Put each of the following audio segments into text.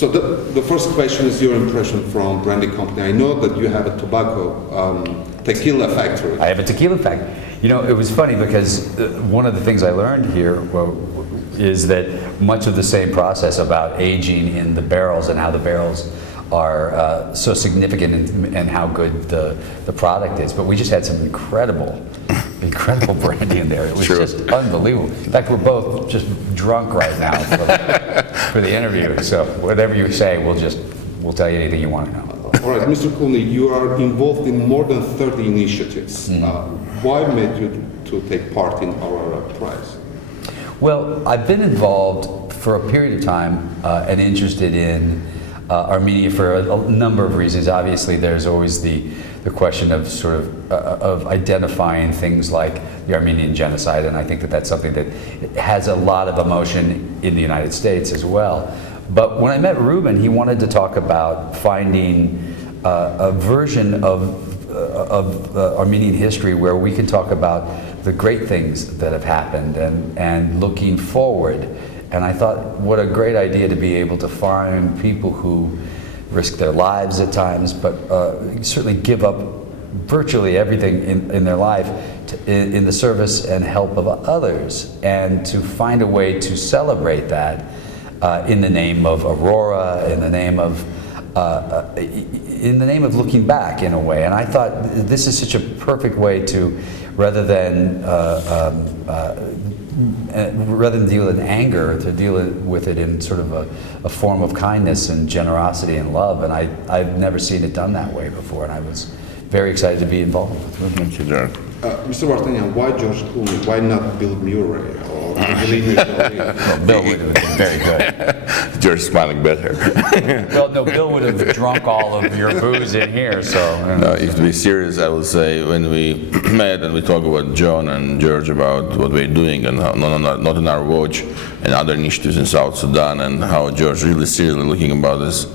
So the first question is your impression from brandy company. I know that you have a tequila factory. I have a tequila factory. You know, it was funny because one of the things I learned here is that much of the same process about aging in the barrels and how the barrels are so significant in how good the product is. But we just had some incredible brandy in there. It was just unbelievable. In fact, we're both just drunk right now for the interview. So whatever you say, we'll tell you anything you want to know. All right, Mr. Clooney, you are involved in more than 30 initiatives. Why made you to take part in Aurora Prize? Well, I've been involved for a period of time and interested in Armenia for a number of reasons. Obviously, there's always the question of sort of identifying things like the Armenian genocide, and I think that that's something that has a lot of emotion in the United States as well. But when I met Ruben, he wanted to talk about finding a version of Armenian history where we could talk about the great things that have happened and looking forward. And I thought, what a great idea to be able to find people who risk their lives at times, but certainly give up virtually everything in their life in the service and help of others, and to find a way to celebrate that in the name of Aurora, in the name of looking back in a way. And I thought this is such a perfect way to, rather than deal in anger, to deal with it in sort of a form of kindness and generosity and love. And I've never seen it done that way before, and I was very excited to be involved. Thank you, Jar. Mr. Vartanian, why George Clooney? Why not Bill Murray or Angelina Jolie? Well, Bill would have been very good. George's smiling better. No, Bill would have drunk all of your booze in here, so. No, if to be serious, I will say when we met and we talked about John and George about what we're doing and how, not in our watch and other initiatives in South Sudan, and how George really seriously looking about this.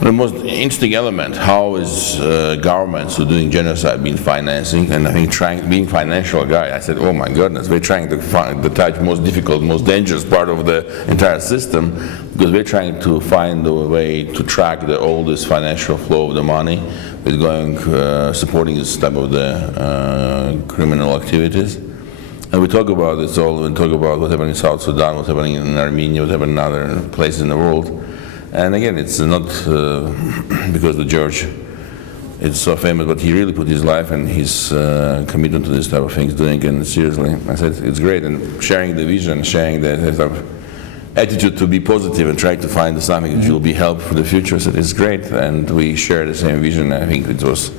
The most interesting element, how is governments who are doing genocide being financing, and I think being financial guy, I said, oh my goodness, we're trying to find the touch most difficult, most dangerous part of the entire system, because we're trying to find a way to track the oldest financial flow of the money with going, supporting this type of the criminal activities. And we talk about this all, we talk about what's happening in South Sudan, what's happening in Armenia, what's happening in other places in the world. And again, it's not because the George is so famous, but he really put his life and his commitment to this type of things doing, and seriously, I said, it's great. And sharing the vision, sharing the sort of attitude to be positive and try to find something that will be helpful for the future, so it's great. And we share the same vision. I think it was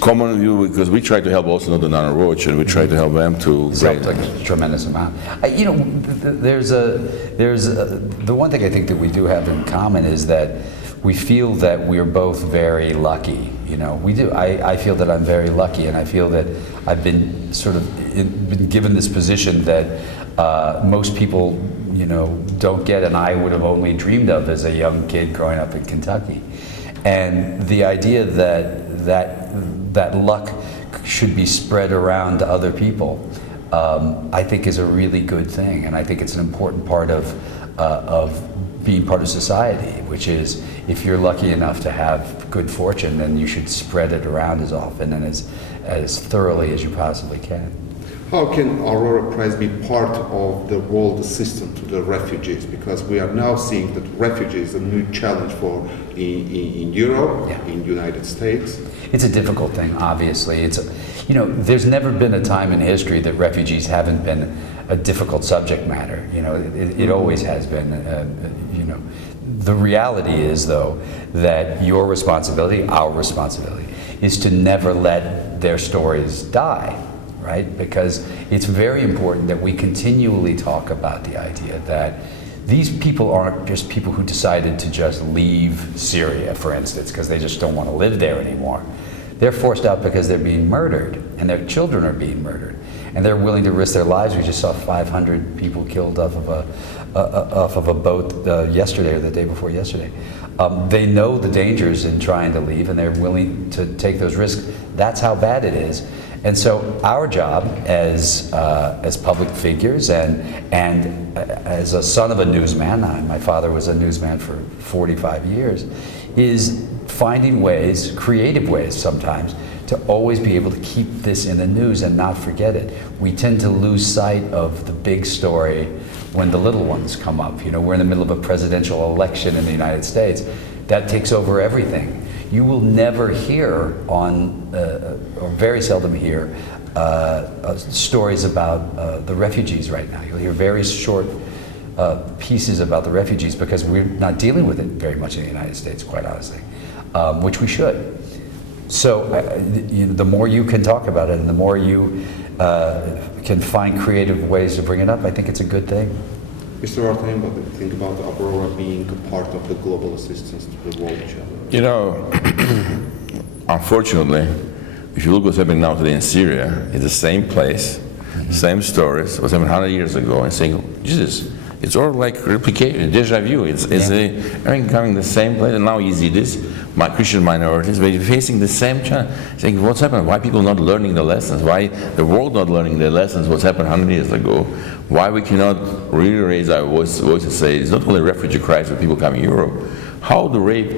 common view, because we try to help also not on our watch, and we try to help them to. It's helped like a tremendous amount. You know, there's the one thing I think that we do have in common is that we feel that we're both very lucky. You know, we do. I feel that I'm very lucky, and I feel that I've been sort of been given this position that most people, you know, don't get, and I would have only dreamed of as a young kid growing up in Kentucky. And the idea that luck should be spread around to other people, I think is a really good thing, and I think it's an important part of being part of society, which is if you're lucky enough to have good fortune, then you should spread it around as often and as thoroughly as you possibly can. How can Aurora Prize be part of the world system to the refugees? Because we are now seeing that refugees are a new challenge for in Europe, in the United States. It's a difficult thing, obviously. You know, there's never been a time in history that refugees haven't been a difficult subject matter. You know, it always has been. You know, the reality is, though, that your responsibility, our responsibility, is to never let their stories die. Right? Because it's very important that we continually talk about the idea that these people aren't just people who decided to just leave Syria, for instance, because they just don't want to live there anymore. They're forced out because they're being murdered, and their children are being murdered, and they're willing to risk their lives. We just saw 500 people killed off of a boat yesterday or the day before yesterday. They know the dangers in trying to leave, and they're willing to take those risks. That's how bad it is. And so our job as public figures and as a son of a newsman, my father was a newsman for 45 years, is finding ways, creative ways sometimes, to always be able to keep this in the news and not forget it. We tend to lose sight of the big story when the little ones come up. You know, we're in the middle of a presidential election in the United States. That takes over everything. You will never hear or very seldom hear, stories about the refugees right now. You'll hear very short pieces about the refugees because we're not dealing with it very much in the United States, quite honestly, which we should. So the more you can talk about it and the more you can find creative ways to bring it up, I think it's a good thing. Mr. Artem, what do you think about Aurora being a part of the global assistance to the world challenge? You know, unfortunately, if you look what's happening now today in Syria, it's the same place, same stories, what's happened 100 years ago, and saying, Jesus, it's all like replicated, deja vu. It's everything coming the same place, and now Yazidis, Christian minorities, they're facing the same challenge. Saying, what's happened? Why people not learning the lessons? Why the world not learning the lessons? What's happened 100 years ago? Why we cannot really raise our voice to say it's not only refugee crisis with people coming to Europe. How the rape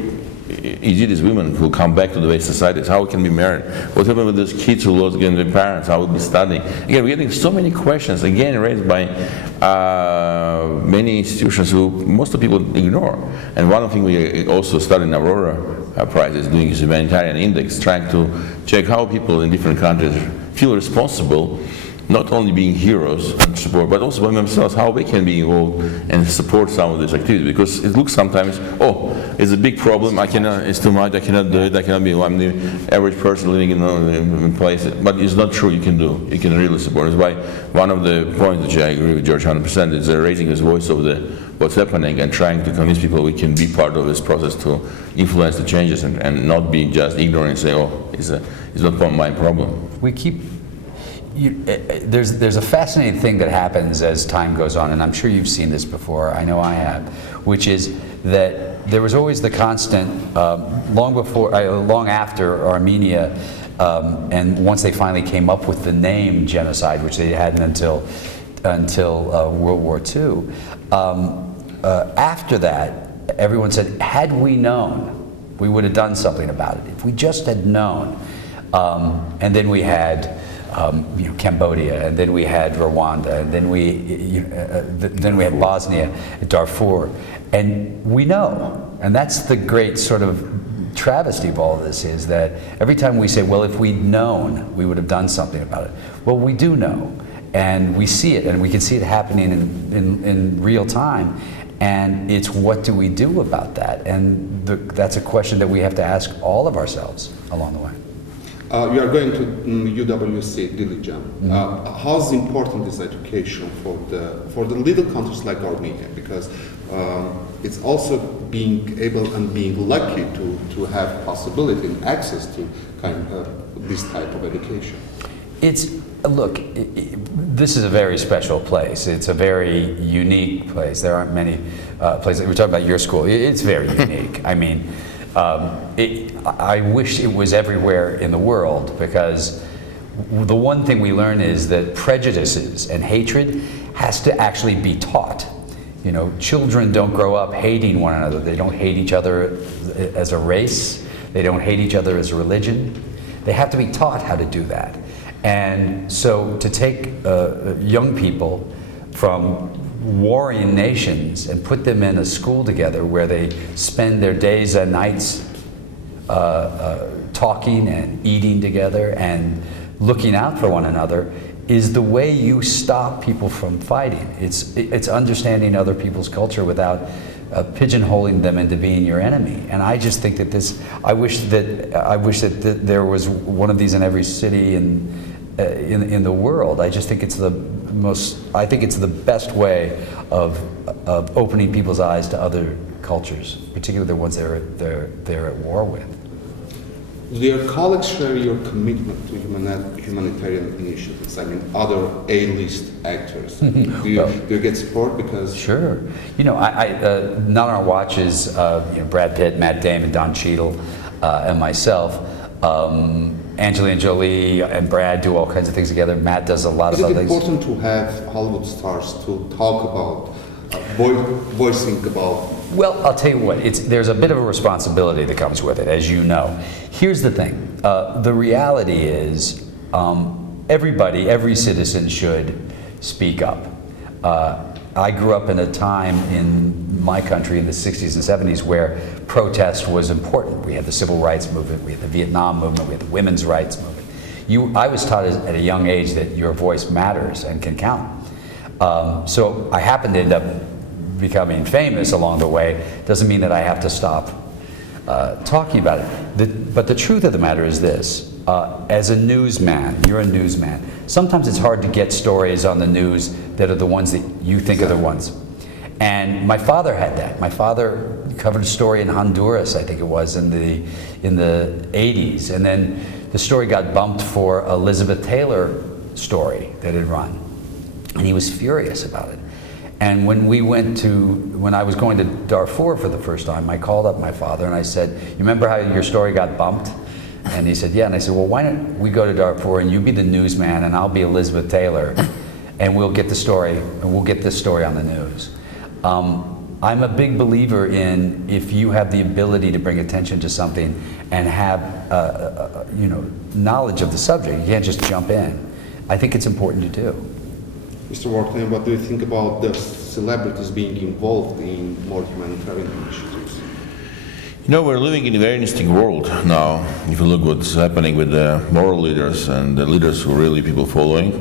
Yazidis women who come back to the way societies, how it can be married, what happened with those kids who lost again their parents, how it will be studying. Again, we're getting so many questions, again raised by many institutions who most of the people ignore. And one of the things we also studied in Aurora Prize is doing is humanitarian index, trying to check how people in different countries feel responsible, not only being heroes and support, but also by themselves, how they can be involved and support some of these activities. Because it looks sometimes, oh, it's a big problem, it's too much, I cannot do it, I'm the average person living in a place. But it's not true, you can really support. It's why one of the points, which I agree with Ջորջ 100%, is raising his voice of what's happening and trying to convince people we can be part of this process to influence the changes and not be just ignorant and say, oh, it's not my problem. We keep there's a fascinating thing that happens as time goes on, and I'm sure you've seen this before, I know I have, which is that there was always the constant, long after Armenia, and once they finally came up with the name genocide, which they hadn't until World War II, after that, everyone said, had we known, we would have done something about it. If we just had known. And then we had Cambodia, and then we had Rwanda, and then we had Bosnia, Darfur, and we know, and that's the great sort of travesty of all of this, is that every time we say, well, if we'd known, we would have done something about it. Well, we do know, and we see it, and we can see it happening in real time, and it's what do we do about that? And that's a question that we have to ask all of ourselves along the way. You are going to UWC, Diligent. How important is education for the little countries like Armenia? Because it's also being able and being lucky to have possibility and access to this type of education. This is a very special place. It's a very unique place. There aren't many places. We're talking about your school. It's very unique. I mean, I wish it was everywhere in the world, because the one thing we learn is that prejudices and hatred has to actually be taught. You know, children don't grow up hating one another. They don't hate each other as a race. They don't hate each other as a religion. They have to be taught how to do that. And so to take young people from warring nations and put them in a school together where they spend their days and nights talking and eating together and looking out for one another is the way you stop people from fighting. It's understanding other people's culture without pigeonholing them into being your enemy. And I just think that I wish that there was one of these in every city in the world. I just think it's the best way of opening people's eyes to other cultures, particularly the ones they're at war with. Do your colleagues share your commitment to humanitarian initiatives? I mean, other A-list actors. Do you get support because? Sure. You know, not on our watch is Brad Pitt, Matt Damon, Don Cheadle, and myself. Angelina Jolie and Brad do all kinds of things together. Matt does a lot Is of it other things. important to have Hollywood stars to talk about, voicing about? Well, I'll tell you what, there's a bit of a responsibility that comes with it, as you know. Here's the thing. The reality is every citizen should speak up. I grew up in a time in my country in the 60s and 70s where protest was important. We had the civil rights movement, we had the Vietnam movement, we had the women's rights movement. I was taught at a young age that your voice matters and can count. So I happened to end up becoming famous along the way. Doesn't mean that I have to stop talking about it. But the truth of the matter is this. As a newsman, you're a newsman. Sometimes it's hard to get stories on the news that are the ones that you think are the ones. And my father had that. My father covered a story in Honduras, I think it was, in the 80s. And then the story got bumped for Elizabeth Taylor story that had run. And he was furious about it. And when I was going to Darfur for the first time, I called up my father and I said, "You remember how your story got bumped?" And he said, "Yeah." And I said, "Well, why don't we go to Darfur and you be the newsman and I'll be Elizabeth Taylor, and we'll get the story, and we'll get this story on the news." I'm a big believer in if you have the ability to bring attention to something and have knowledge of the subject, you can't just jump in. I think it's important to do. Mr. Wartime, what do you think about the celebrities being involved in more humanitarian initiatives? You know, we're living in a very interesting world now. If you look what's happening with the moral leaders and the leaders who really people following.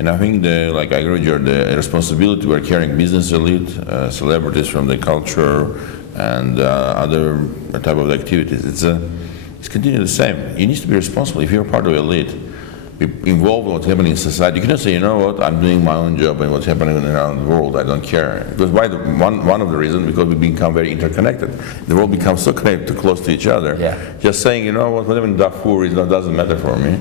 And I think, like I agree with you, the responsibility we're carrying, business elite, celebrities from the culture, and other type of activities, it's continuing the same. You need to be responsible if you're part of the elite. Be involved in what's happening in society. You cannot say, you know what, I'm doing my own job and what's happening around the world, I don't care. Because one of the reasons, because we become very interconnected. The world becomes so connected, close to each other. Yeah. Just saying, you know what, whatever in Darfur doesn't matter for me.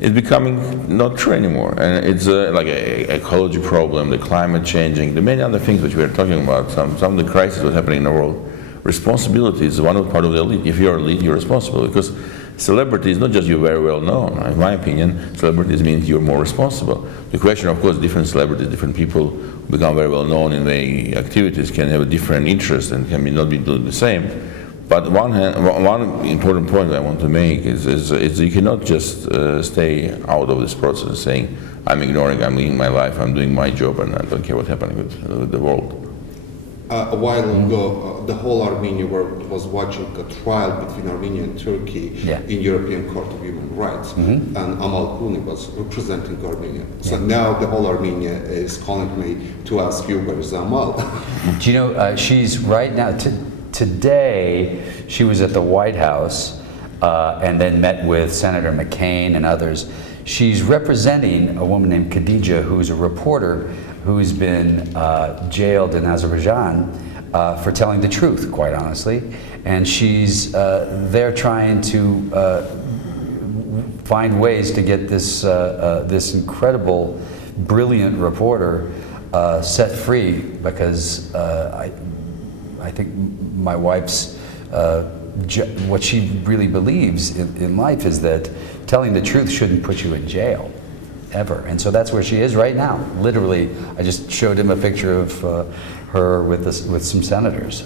It's becoming not true anymore. And it's like an ecology problem, the climate changing, the many other things which we are talking about, some of the crises that's happening in the world. Responsibility is one part of the elite. If you're a elite, you're responsible. Because celebrity is not just you're very well known. In my opinion, celebrities means you're more responsible. The question, of course, different celebrities, different people who become very well known in their activities can have a different interest and can not be doing the same. But one important point I want to make is you cannot just stay out of this process saying, I'm ignoring, I'm living my life, I'm doing my job, and I don't care what's happening with the world. A while ago, the whole Armenia world was watching a trial between Armenia and Turkey in European Court of Human Rights, and Amal Clooney was representing Armenia. So now the whole Armenia is calling me to ask you, where is Amal? Do you know, she's right now, today, she was at the White House and then met with Senator McCain and others. She's representing a woman named Khadija, who's a reporter who's been jailed in Azerbaijan for telling the truth, quite honestly. And she's there trying to find ways to get this, this incredible, brilliant reporter set free, because I think my wife's, what she really believes in life is that telling the truth shouldn't put you in jail, ever. And so that's where she is right now. Literally, I just showed him a picture of her with some senators.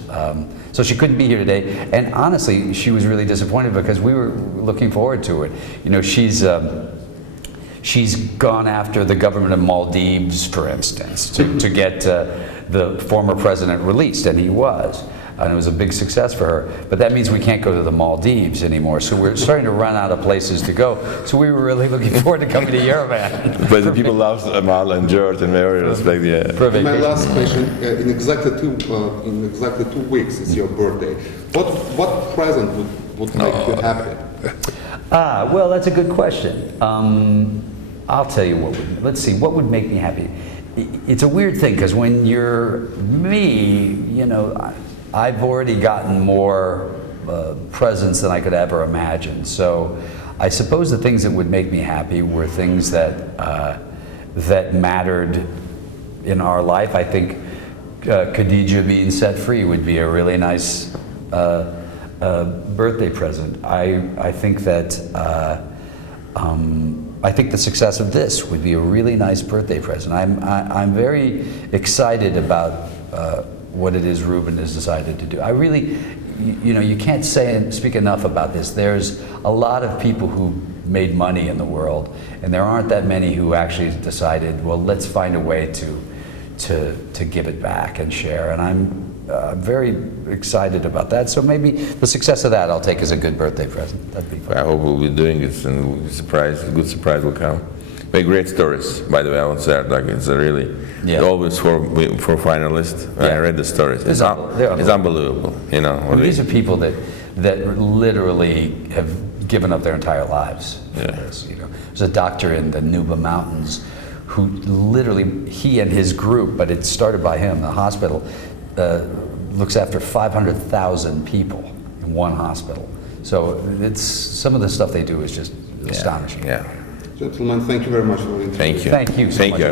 So she couldn't be here today. And honestly, she was really disappointed because we were looking forward to it. You know, she's gone after the government of Maldives, for instance, to get the former president released, and he was. And it was a big success for her. But that means we can't go to the Maldives anymore. So we're starting to run out of places to go. So we were really looking forward to coming to Yerevan. But the people love Amal and Ջորջ and very respect. Yeah. My last question: in exactly 2 weeks is your birthday. What present would make you happy? Well, that's a good question. I'll tell you let's see, what would make me happy? It's a weird thing, because when you're me, you know, I've already gotten more presents than I could ever imagine. So I suppose the things that would make me happy were things that that mattered in our life. I think Khadija being set free would be a really nice birthday present, I think that I think the success of this would be a really nice birthday present. I'm very excited about what it is Ruben has decided to do. I really, you can't say and speak enough about this. There's a lot of people who made money in the world, and there aren't that many who actually decided, well, let's find a way to give it back and share. And I'm very excited about that. So maybe the success of that I'll take as a good birthday present. That'd be fun. I hope we'll be doing it, and a good surprise will come. But great stories, by the way. I would say, like, it's a really always for finalists. I read the stories. It's unbelievable. These are people that literally have given up their entire lives for this. There's a doctor in the Nuba Mountains who literally, he and his group, but it started by him, the hospital, looks after 500,000 people in one hospital. So it's some of the stuff they do is just astonishing. Gentlemen, thank you very much for the interview. Thank you. Thank you so much.